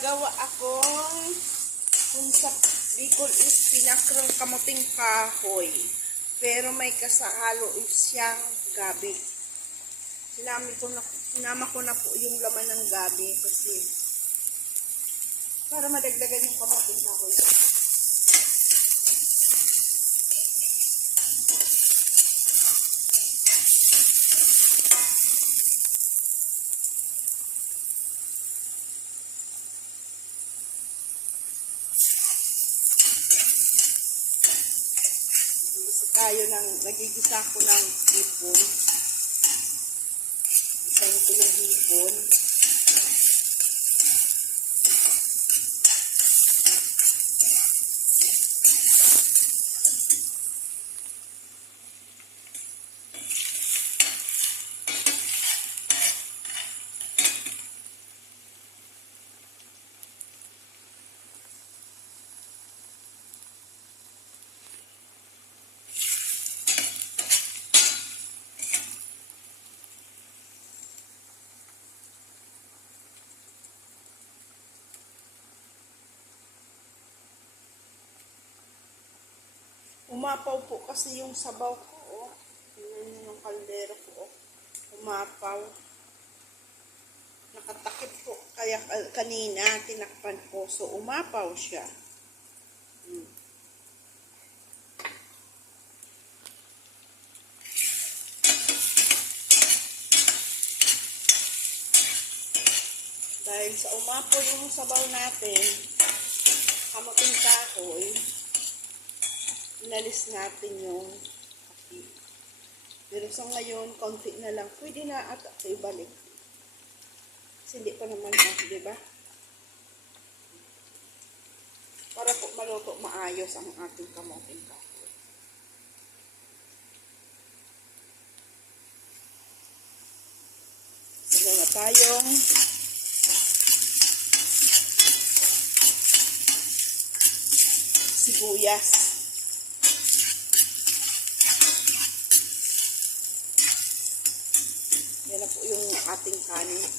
gagawa akong kung sa Bicol is pinakrong kamuting kahoy. Pero may kasahalo siyang gabi. Sinama ko na po yung laman ng gabi kasi para madagdagan yung kamuting kahoy. Nagigisa ko ng hipon. Isayin ko yung hipon. Umapaw po kasi yung sabaw ko, oh. Tingnan nyo yung kaldero ko, oh. Umapaw. Nakatakip po. Kaya kanina, tinakpan ko. So, umapaw siya. Dahil sa umapaw yung sabaw natin, kamuting kahoy, inalis natin yung api. Pero sa ngayon, konti na lang. Pwede na at ibalik. Kasi hindi pa naman na, di ba? Para po maluto maayos ang ating kamuting kahoy. Sila na tayong sibuyas. Yan na po yung ating kanin.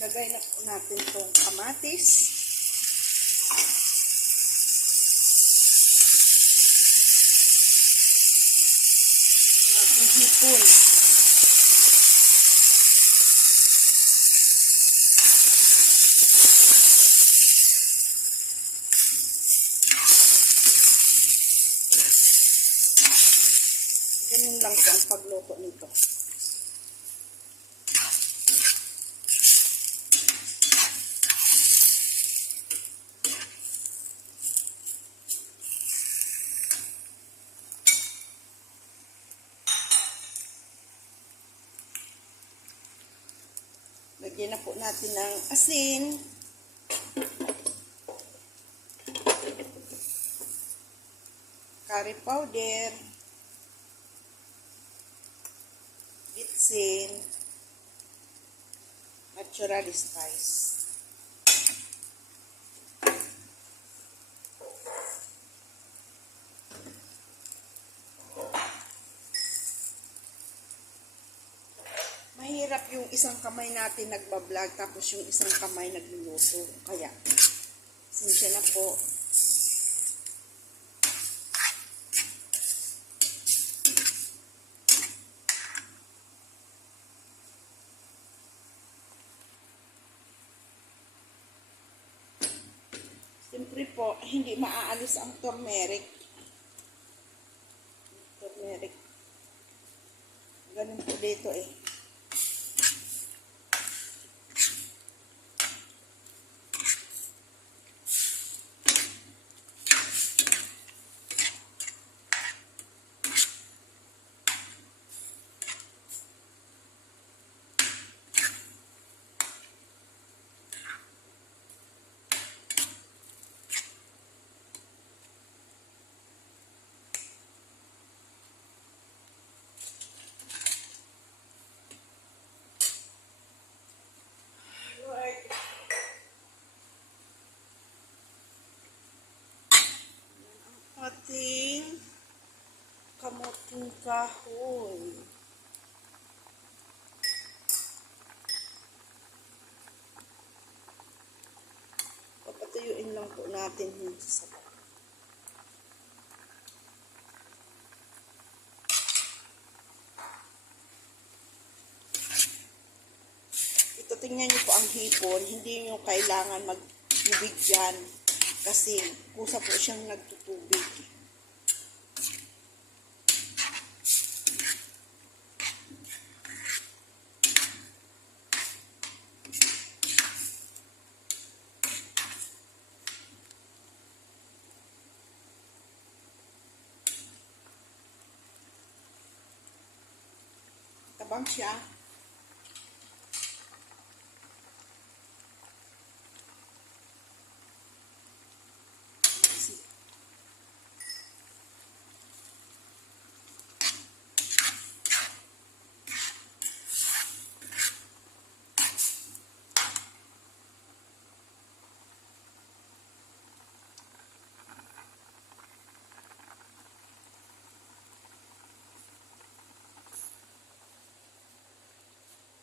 Lagay na po natin itong kamatis. Hipon. Ganun lang po ang pagluto nito. Lagyan na po natin ng asin. Curry powder. Bitsin. Natural spice. Mahirap yung isang kamay natin nagbablog tapos yung isang kamay nagluluto. Kaya, sinsya na po. Siyempre po, hindi maaalis ang turmeric. Turmeric. Ganun po dito eh. ating kamuting kahoy. Papatuyuin lang po natin yung sabaw. Ito, tingnan niyo po ang hipon. Hindi niyo kailangan magbubig yan kasi kusa po siyang nagtutubig. Tabang siya.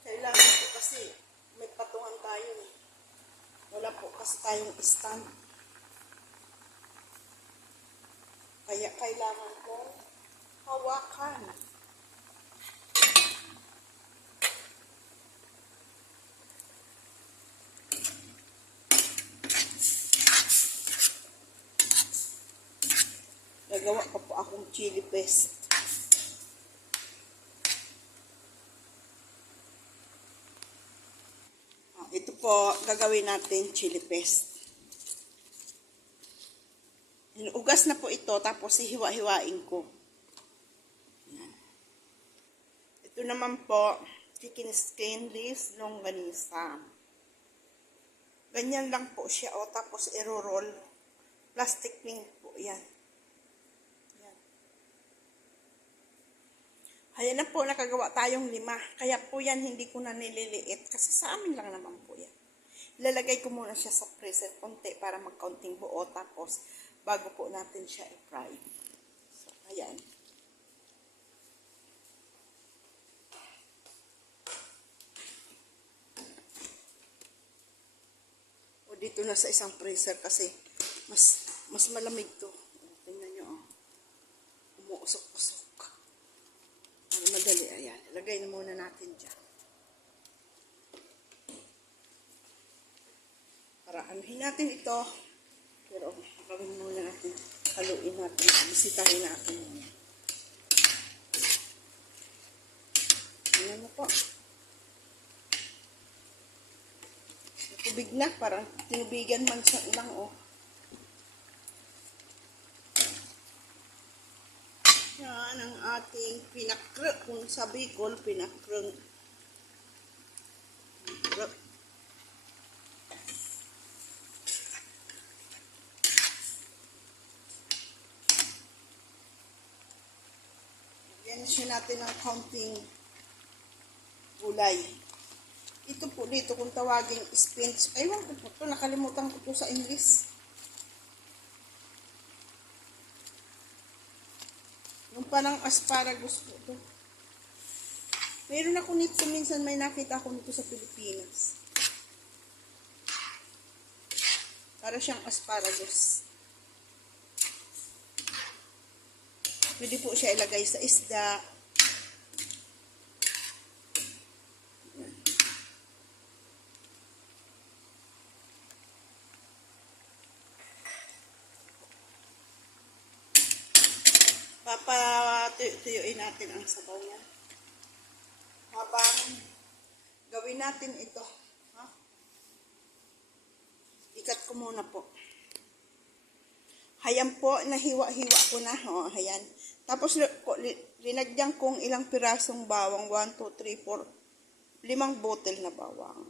Kailangan po kasi may patungan tayo eh. Wala po kasi tayong stand. Kaya kailangan kong hawakan. Gagawa pa po akong chili paste. Ito po, gagawin natin chili paste. Ugas na po ito, tapos hihiwa-hiwain ko. Yan. Ito naman po, chicken skinless longganisa. Ganyan lang po siya, o tapos i-roll. Plastic ring po yan. Yan. Ayan na po, nakagawa tayong 5. Kaya po yan, hindi ko na nililiit. Kasi sa amin lang naman po yan. Ilalagay ko muna siya sa freezer konti para magkaunting buo. Tapos, bago po natin siya i-fry. So, ayan. O, dito na sa isang freezer kasi mas malamig to. Tingnan nyo, oh. Umuusok-usok. Para madali, ayan. Ilagay na muna natin dyan. Para anuhin natin ito. Pero, gawin muna natin. Haluin natin. Bisitahin natin muna. Ayan mo po. Tubig na. Parang tinubigan man siya lang, oh. Yan ang ating pinakre. Kung sa Bicol, pinakreng. Yan siya natin ng counting gulay. Ito po dito kung tawaging spinach. Aywan ko po ito. Nakalimutan ko po sa English. Yung parang asparagus po ito. Meron ako nito minsan, may nakita ako nito sa Pilipinas. Para siyang asparagus. Pwede po siya ilagay sa isda. Papatuyuin natin ang sabaw niya. Habang gawin natin ito. Ha? Ikat ko muna po. Hayan po, nahiwa-hiwa ko na. O, hayan. Tapos, linagyan kong ilang pirasong bawang. 1, 2, 3, 4. 5 bottle na bawang.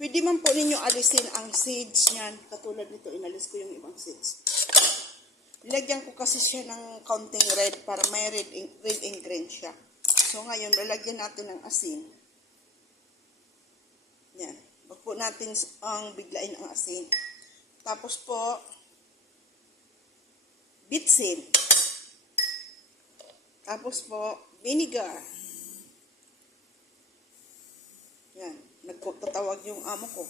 Pwede man po ninyo alisin ang seeds niyan. Katulad nito, inalis ko yung ibang seeds. Nilagyan ko kasi siya ng counting red para may red and green siya. So ngayon, lalagyan natin ng asin. Yan. Wag po natin ang biglain ang asin. Tapos po, bitsin. Tapos po, vinegar. Yan. Nagtatawag yung amo ko.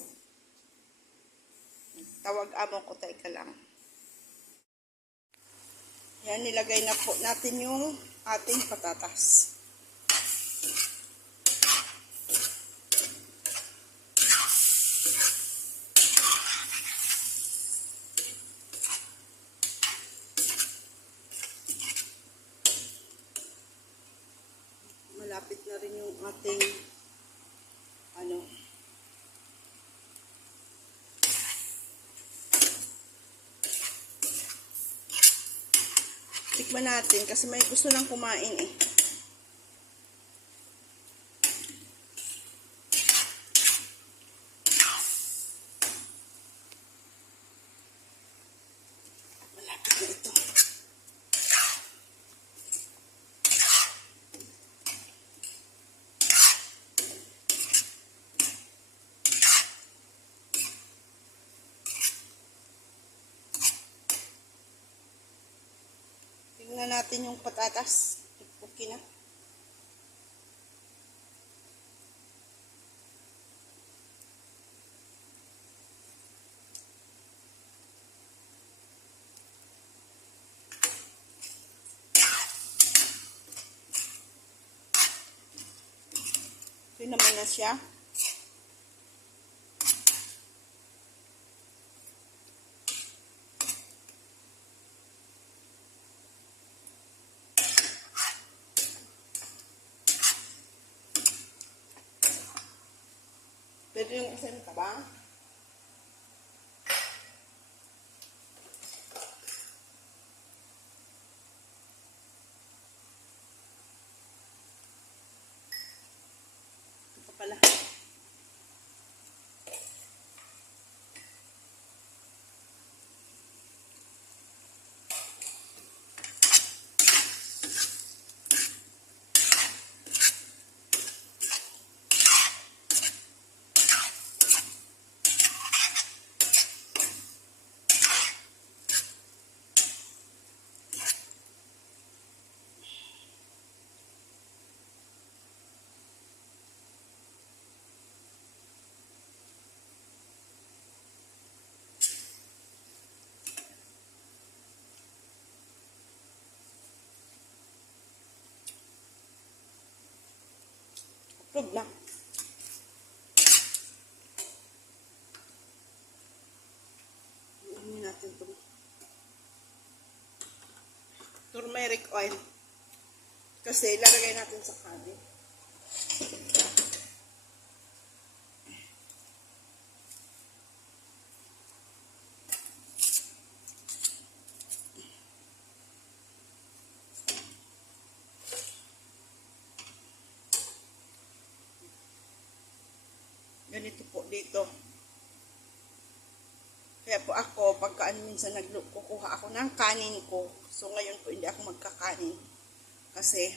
Tawag amo ko, teka lang. Yan, nilagay na po natin yung ating patatas. Malapit na rin yung ating tikman natin kasi may gusto nang kumain eh. Malapit na ito. Tingnan natin yung patatas. Okay na. Okay naman na siya. Pwede yung isang tabang. Ito pala. Approve na. Iunin natin ito. Turmeric oil. Kasi ilalagay natin sa kanin. Ganito po dito. Kaya po ako, pagkaan minsan kukuha ako ng kanin ko. So ngayon po hindi ako magkakanin. Kasi,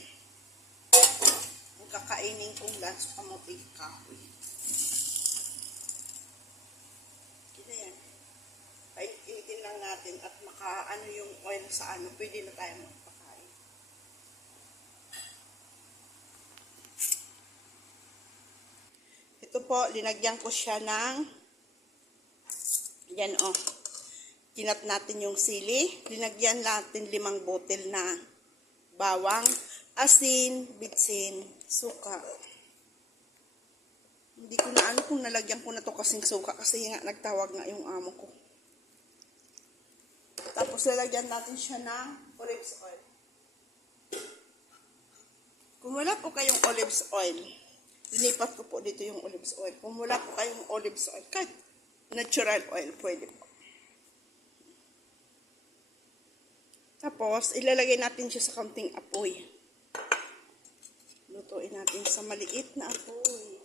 ang kakainin kong lunch, kamote kahoy. Kaya yan. Painitin lang natin at makaano yung oil sa ano, pwede na tayo magpakain. Ito po, linagyan ko siya ng yan kinat natin yung sili. Linagyan natin 5 botel na bawang, asin, bitsin, suka. Hindi ko na ano kung nalagyan ko na to kasing suka kasi nga nagtawag nga yung amo ko. Tapos lalagyan natin siya ng olive oil. Kung wala po kayong olive oil, lilipat ko po dito yung olive oil. Kung wala po kayong olive oil, kahit natural oil, pwede po. Tapos, ilalagay natin siya sa kaunting apoy. Lutuin natin sa maliit na apoy.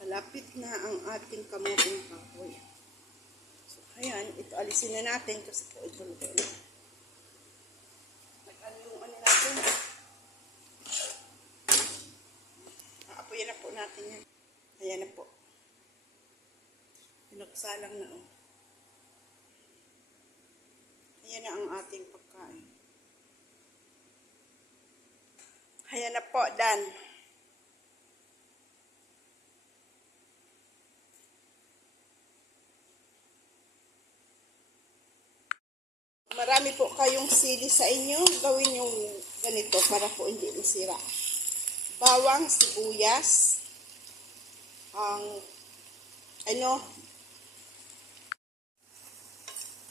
Malapit na ang ating kamuting apoy. So, ayan, ito alisin na natin kasi po ito lutuin. Nag-ano yung ano natin. Aapoyin na po natin yan. Ayan na po. Pinagsalang na oh. Ayan na ang ating pagkain. Ayan na po, done. Marami po kayong sili sa inyo, gawin yung ganito para po hindi masira. Bawang, sibuyas,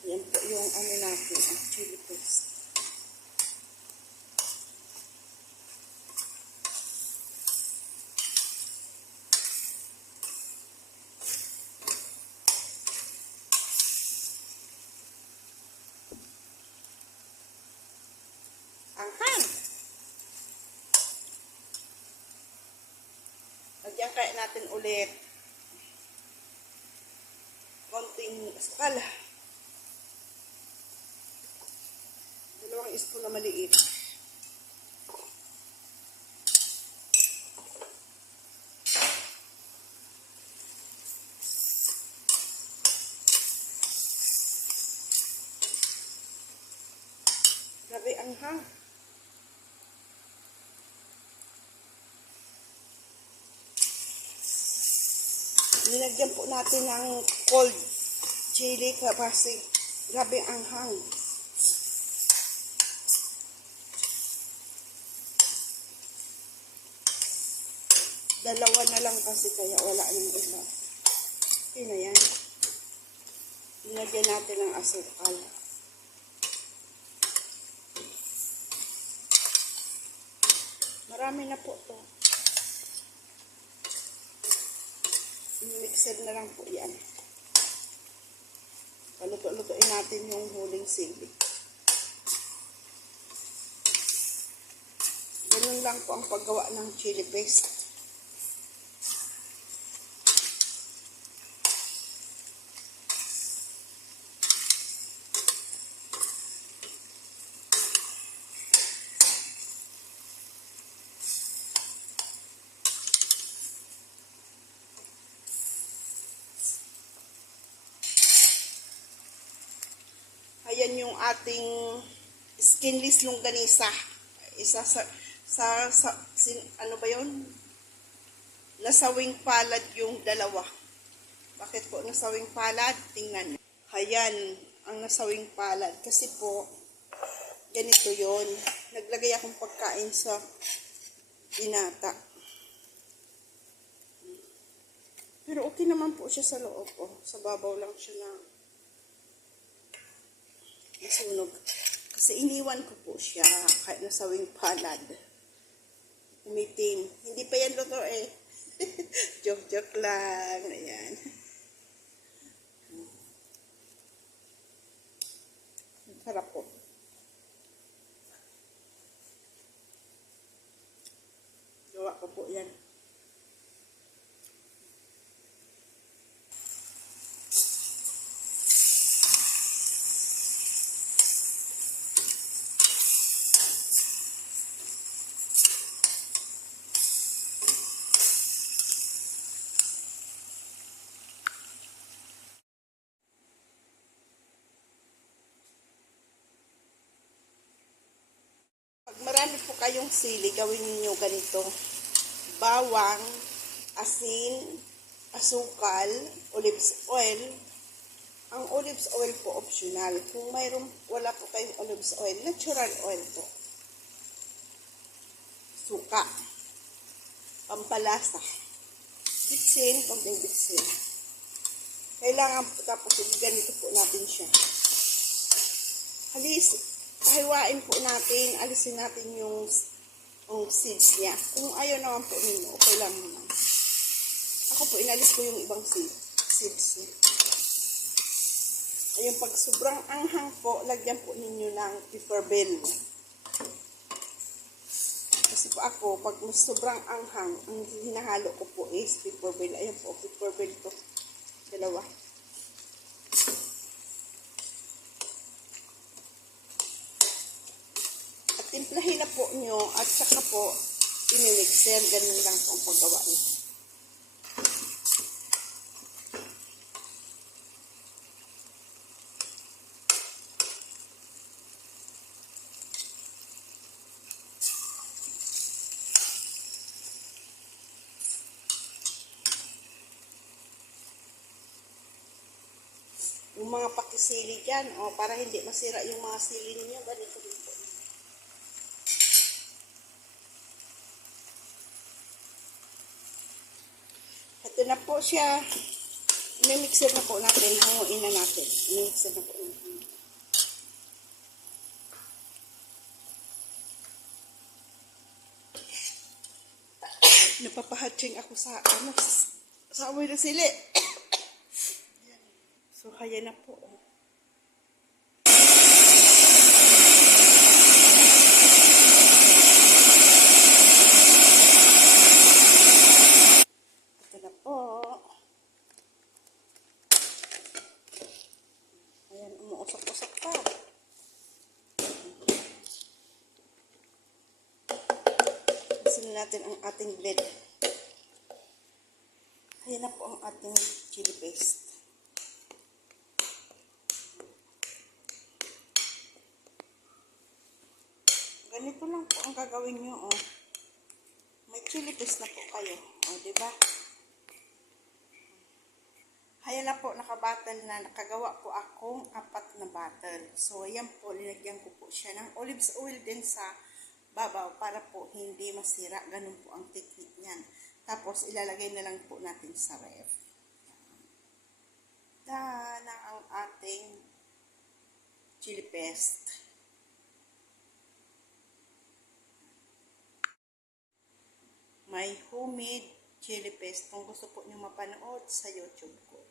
yan po yung natin, ang chili paste. Anghang. Lagyan kaya natin ulit konting asukal. 2 spoon na maliit. Grabe anghang. Nilagyan po natin ng cold chili kasi grabe anghang. Dalawa na lang kasi kaya wala nang iba. Okay na yan. Nilagyan natin ng asukal. Marami na po to. Mixer na lang po yan. Paluto-lutuin natin yung huling sili. Ganun lang po ang paggawa ng chili paste. Ayan yung ating skinless longganisa. Isa ano ba yun? Nasawing palad yung dalawa. Bakit po nasawing palad? Tingnan. Ayan ang nasawing palad. Kasi po, ganito yon. Naglagay akong pagkain sa binata. Pero okay naman po siya sa loob. Oh. Sa babaw lang siya na nasunog. Kasi iniwan ko po siya kahit nasawing palad. Umitim. Hindi pa yan luto eh. Joke lang. Ayan. Sarap po. Gawa ko po yan. Pag marami po kayong sili, gawin niyo ganito. Bawang, asin, asukal, olives oil. Ang olives oil po optional. Kung wala po kayong olives oil, natural oil po. Suka. Pampalasa. Bitsin, konting bitsin. Kailangan po tapos ganito po natin siya. Hiwain po natin, alisin natin yung seeds niya. Kung ayaw naman po ninyo, okay lang naman. Ako po, inalis ko yung ibang seeds niya. Ayun, pag sobrang anghang po, lagyan po ninyo ng pepper bell. Kasi po ako, pag sobrang anghang, ang hinahalo ko po is pepper bell. Ayun po, pepper bell to. Dalawa. Timplahin na po nyo at saka po imimixer. Ganun lang po ang paggawa nyo. yung mga pakisili dyan, o, para hindi masira yung mga sili niyo, ganito rin po. Ito na po siya. I-mixer na po natin, hanguin na natin. I-mixer na po natin. Napapahatching ako sa, sa amoy na sili. So, kaya na po. Ito na po. Ayan, umuusok-usok pa. Isin natin ang ating blend. Ayan na po ang ating chili paste. Ganito lang po ang gagawin nyo, oh. May chili paste na po kayo, oh, diba? Ayan na po, nakabattle na. Nakagawa po akong 4 na bottle. So, ayan po, linagyan ko po siya ng olive oil din sa babaw para po hindi masira. Ganun po ang technique niyan. Tapos, ilalagay na lang po natin sa ref. Yan na ang ating chili paste. May homemade chili paste kung gusto po nyo mapanood sa YouTube ko.